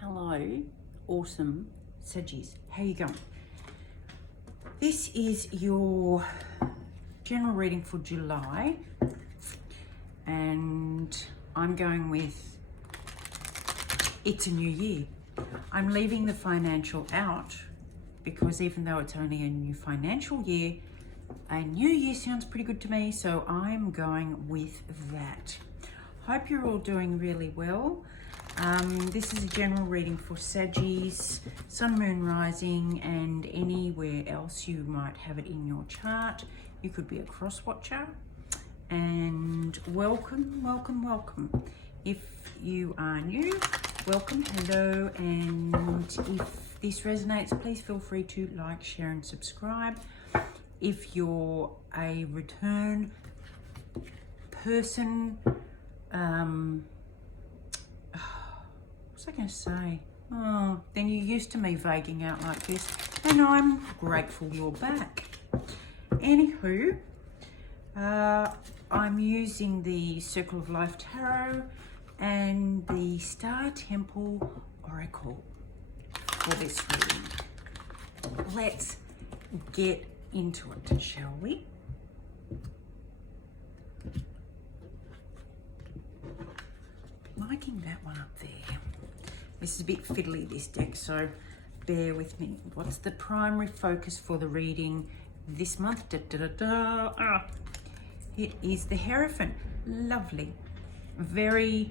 Hello, awesome Sagis. How you going? This is your general reading for July, and I'm going with it's a new year. I'm leaving the financial out because even though it's only a new financial year, a new year sounds pretty good to me, so I'm going with that. Hope you're all doing really well. This is a general reading for Sagis, Sun, Moon, Rising, and anywhere else you might have it in your chart. You could be a cross watcher. And welcome, welcome, welcome. If you are new, welcome, hello, and if this resonates, please feel free to like, share, and subscribe. If you're a return person, what's I going to say? Oh, then you're used to me vaguing out like this, and I'm grateful you're back. Anywho, I'm using the Circle of Life Tarot and the Star Temple Oracle for this reading. Let's get into it, shall we? Liking that one up there. This is a bit fiddly, this deck, so bear with me. What's the primary focus for the reading this month? It is the Hierophant. Lovely. Very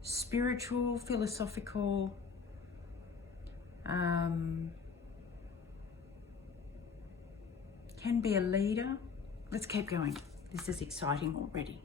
spiritual, philosophical, can be a leader. Let's keep going. This is exciting already.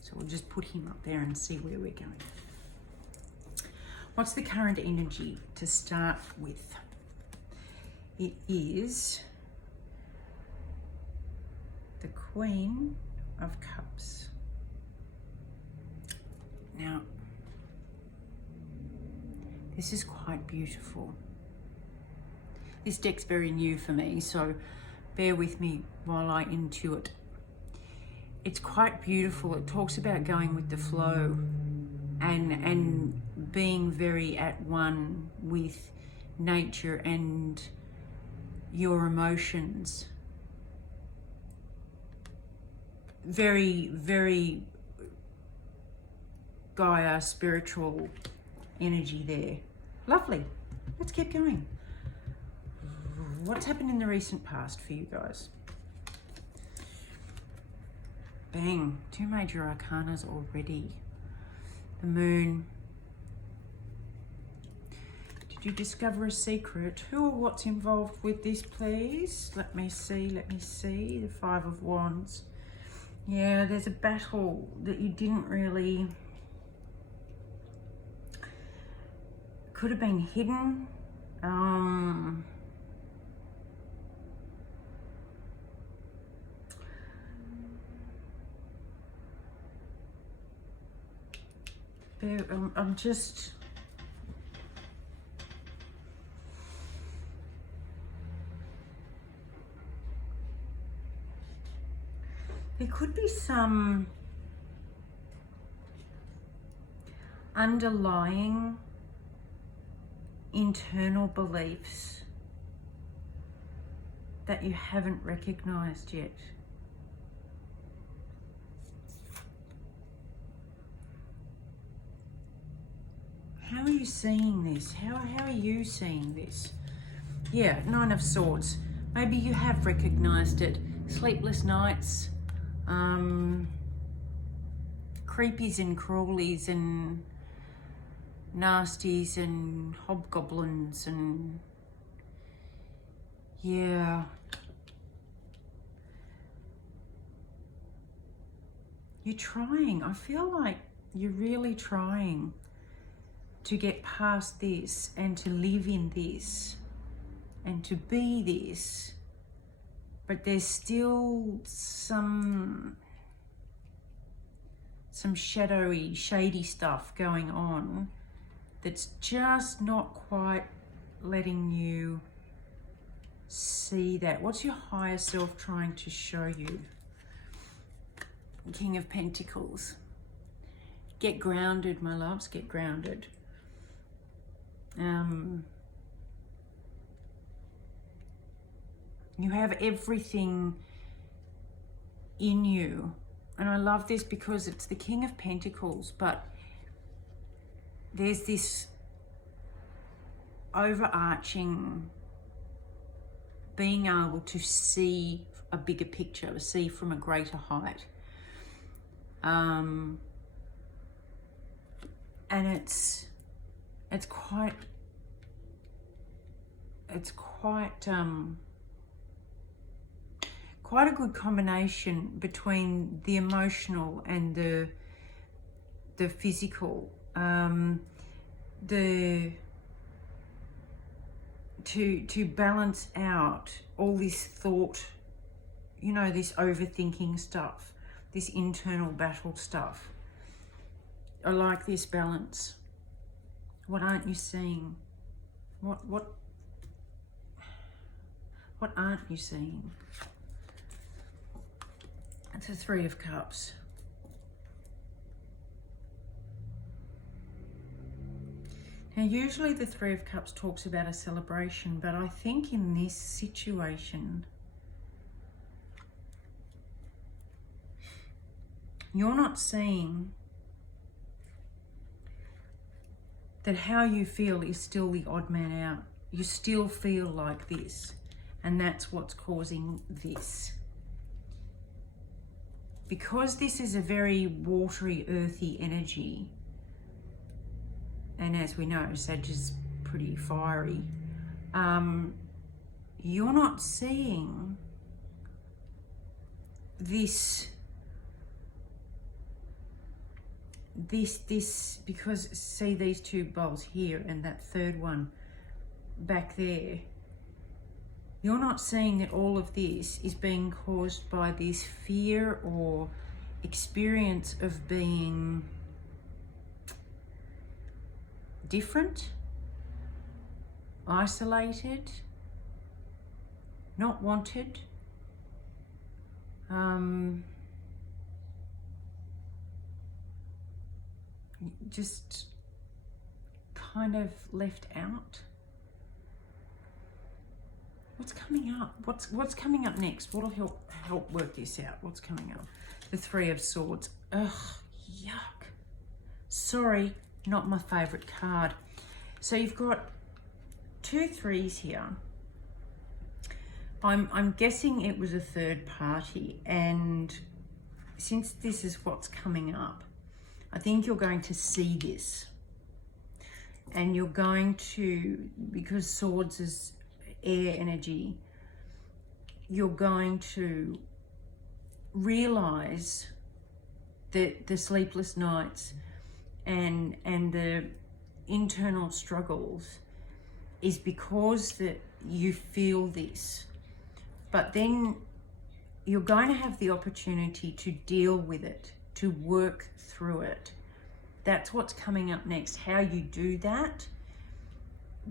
So we'll just put him up there and see where we're going. What's the current energy to start with? It is the Queen of Cups. Now, this is quite beautiful. This deck's very new for me, so bear with me while I intuit. It's quite beautiful. It talks about going with the flow and being very at one with nature and your emotions. Very, very Gaia spiritual energy there. Lovely. Let's keep going. What's happened in the recent past for you guys? Bang, 2 major arcanas already. The Moon. Did you discover a secret? Who or what's involved with this, please? Let me see. The 5 of Wands. Yeah, there's a battle that you didn't really... Could have been hidden. I'm just... There could be some underlying internal beliefs that you haven't recognized yet. How are you seeing this? How are you seeing this? Yeah, 9 of Swords. Maybe you have recognized it. Sleepless Nights, creepies and crawlies and nasties and hobgoblins and yeah. You're trying. I feel like you're really trying to get past this and to live in this and to be this, but there's still some shadowy, shady stuff going on that's just not quite letting you see that. What's your higher self trying to show you? King of Pentacles. Get grounded, my loves, get grounded. You have everything in you. And I love this because it's the King of Pentacles, but there's this overarching being able to see a bigger picture, to see from a greater height. And it's quite a good combination between the emotional and the physical. To balance out all this thought, you know, this overthinking stuff, this internal battle stuff. I like this balance. What aren't you seeing? What aren't you seeing? It's a Three of Cups. Now, usually the Three of Cups talks about a celebration, but I think in this situation, you're not seeing that how you feel is still the odd man out. You still feel like this, and that's what's causing this. Because this is a very watery, earthy energy, and as we know, Sag is pretty fiery, you're not seeing this, because see these two bowls here and that third one back there. You're not seeing that all of this is being caused by this fear or experience of being different, isolated, not wanted, just kind of left out. What's coming up? What's coming up next? What'll help work this out? What's coming up? The Three of Swords. Ugh, yuck. Sorry, not my favorite card. So you've got two threes here. I'm guessing it was a third party, and since this is what's coming up, I think you're going to see this, and you're going to, because Swords is air energy, you're going to realize that the sleepless nights and the internal struggles is because that you feel this, but then you're going to have the opportunity to deal with it, to work through it. That's what's coming up next. How you do that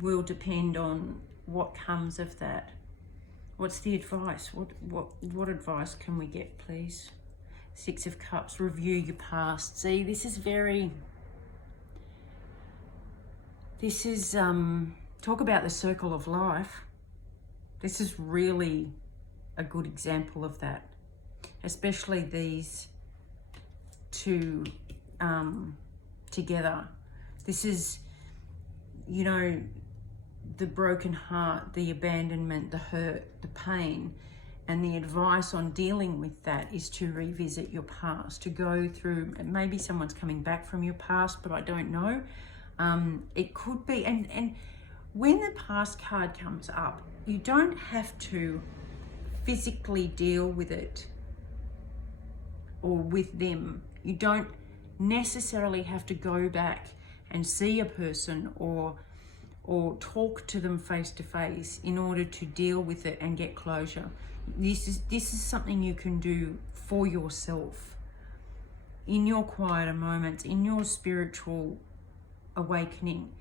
will depend on what comes of that. What's the advice? What advice can we get, please? Six of Cups. Review your past. See, this is talk about the circle of life. This is really a good example of that, especially these two together. This is, you know, the broken heart, the abandonment, the hurt, the pain, and the advice on dealing with that is to revisit your past, to go through, maybe someone's coming back from your past, but I don't know. It could be, and when the past card comes up, you don't have to physically deal with it or with them. You don't necessarily have to go back and see a person or talk to them face to face in order to deal with it and get closure. This is something you can do for yourself in your quieter moments, in your spiritual awakening,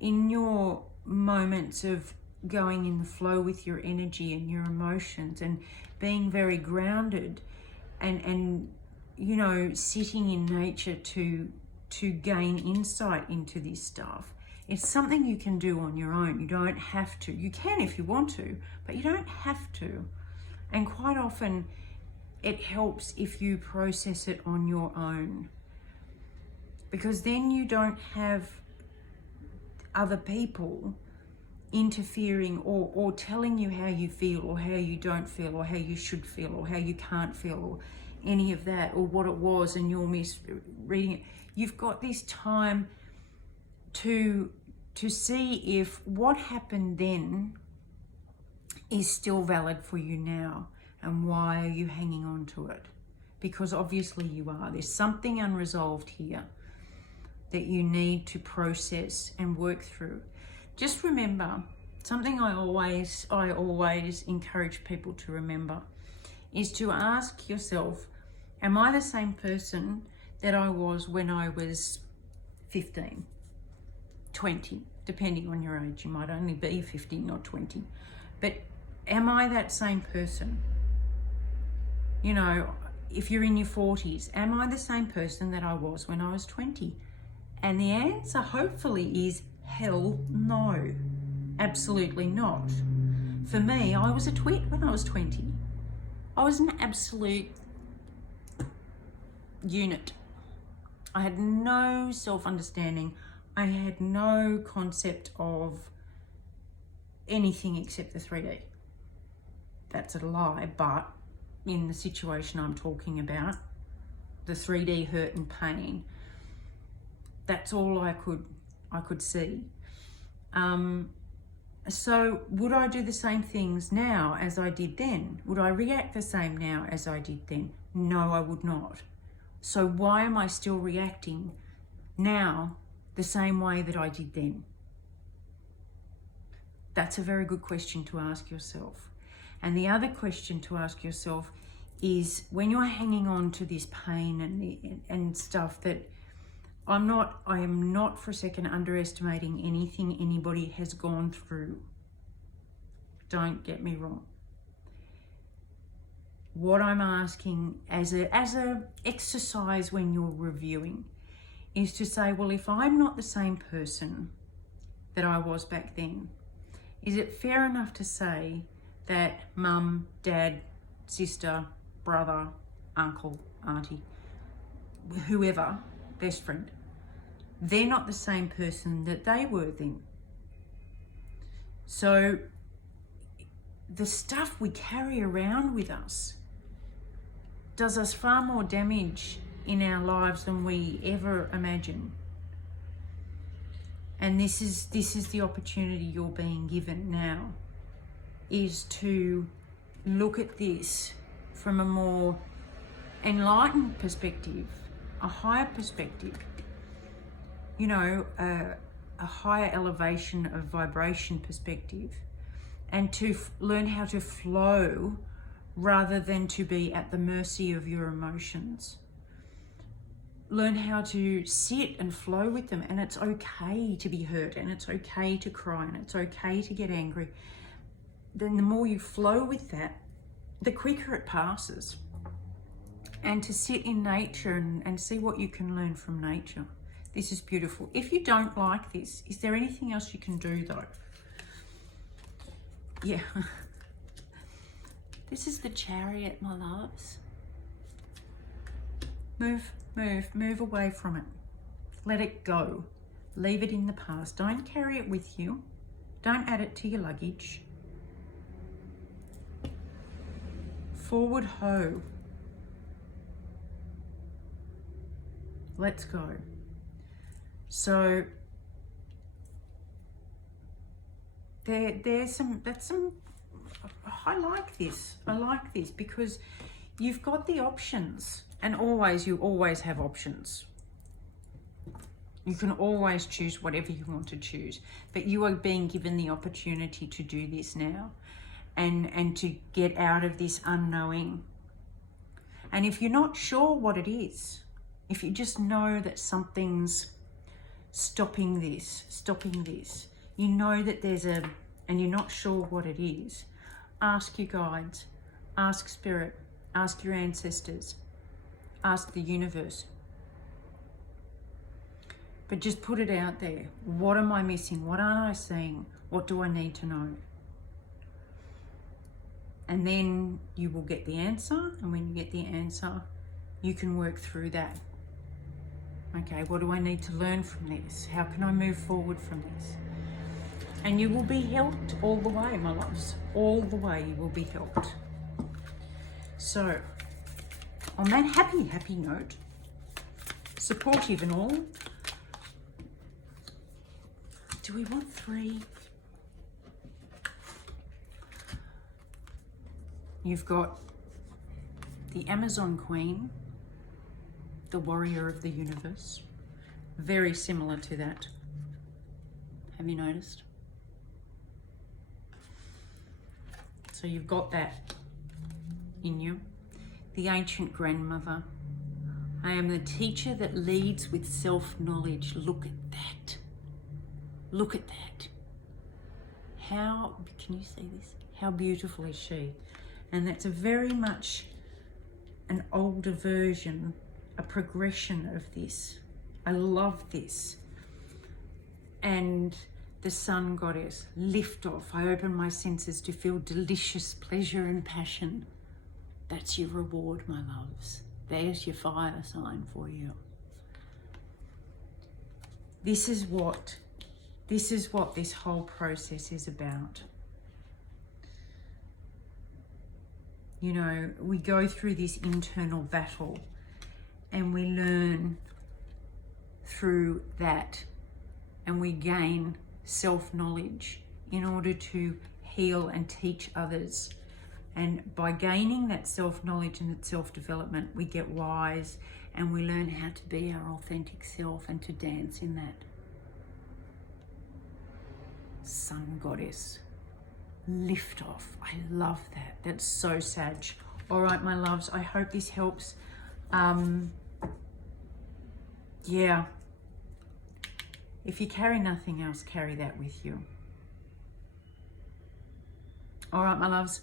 in your moments of going in the flow with your energy and your emotions and being very grounded and you know, sitting in nature to to gain insight into this stuff. It's something you can do on your own. You don't have to. You can if you want to, but you don't have to. And quite often it helps if you process it on your own, because then you don't have other people interfering or telling you how you feel or how you don't feel or how you should feel or how you can't feel or any of that, or what it was and you're misreading it. You've got this time to see if what happened then is still valid for you now, and why are you hanging on to it? Because obviously you are. There's something unresolved here that you need to process and work through. Just remember, something I always encourage people to remember is to ask yourself, am I the same person that I was when I was 15, 20, depending on your age? You might only be 15, not 20. But am I that same person? You know, if you're in your 40s, am I the same person that I was when I was 20? And the answer hopefully is hell no, absolutely not. For me, I was a twit when I was 20. I was an absolute unit. I had no self-understanding. I had no concept of anything except the 3D. That's a lie, but in the situation I'm talking about, the 3D hurt and pain, that's all I could see. So would I do the same things now as I did then? Would I react the same now as I did then? No, I would not. So why am I still reacting now the same way that I did then? That's a very good question to ask yourself. And the other question to ask yourself is, when you're hanging on to this pain and stuff, that I am not for a second underestimating anything anybody has gone through. Don't get me wrong. What I'm asking as a exercise when you're reviewing is to say, well, if I'm not the same person that I was back then, is it fair enough to say that mum, dad, sister, brother, uncle, auntie, whoever, best friend, they're not the same person that they were then? So the stuff we carry around with us does us far more damage in our lives than we ever imagine. And this is the opportunity you're being given now, is to look at this from a more enlightened perspective, a higher perspective, you know, a higher elevation of vibration perspective, and to learn how to flow rather than to be at the mercy of your emotions. Learn how to sit and flow with them, and it's okay to be hurt, and it's okay to cry, and it's okay to get angry. Then the more you flow with that, the quicker it passes. And to sit in nature and see what you can learn from nature. This is beautiful. If you don't like this, is there anything else you can do though? Yeah. This is the Chariot, my loves. Move away from it. Let it go. Leave it in the past. Don't carry it with you. Don't add it to your luggage. Forward ho. Let's go. So that's some, I like this because you've got the options, and you always have options. You can always choose whatever you want to choose, but you are being given the opportunity to do this now, and to get out of this unknowing. And if you're not sure what it is, if you just know that something's stopping this, you know that and you're not sure what it is, ask your guides, ask spirit, ask your ancestors, ask the universe. But just put it out there. What am I missing? What aren't I seeing? What do I need to know? And then you will get the answer. And when you get the answer, you can work through that. Okay, what do I need to learn from this? How can I move forward from this? And you will be helped all the way, my loves. All the way you will be helped. So, on that happy note, supportive and all, do we want 3? You've got the Amazon Queen, the Warrior of the Universe. Very similar to that. Have you noticed? So you've got that in you. The Ancient Grandmother. I am the teacher that leads with self-knowledge. Look at that. Look at that. How, can you see this? How beautiful is she? And that's a very much an older version, a progression of this. I love this. And the Sun Goddess, lift off. I open my senses to feel delicious pleasure and passion. That's your reward, my loves. There's your fire sign for you. This is what this whole process is about. You know, we go through this internal battle and we learn through that, and we gain self-knowledge in order to heal and teach others. And by gaining that self-knowledge and that self-development, we get wise and we learn how to be our authentic self and to dance in that. Sun Goddess. Lift off. I love that. That's so Sag. All right, my loves, I hope this helps. Yeah. If you carry nothing else, carry that with you. All right, my loves,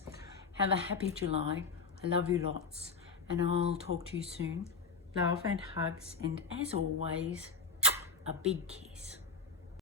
have a happy July. I love you lots, and I'll talk to you soon. Love and hugs, and as always, a big kiss.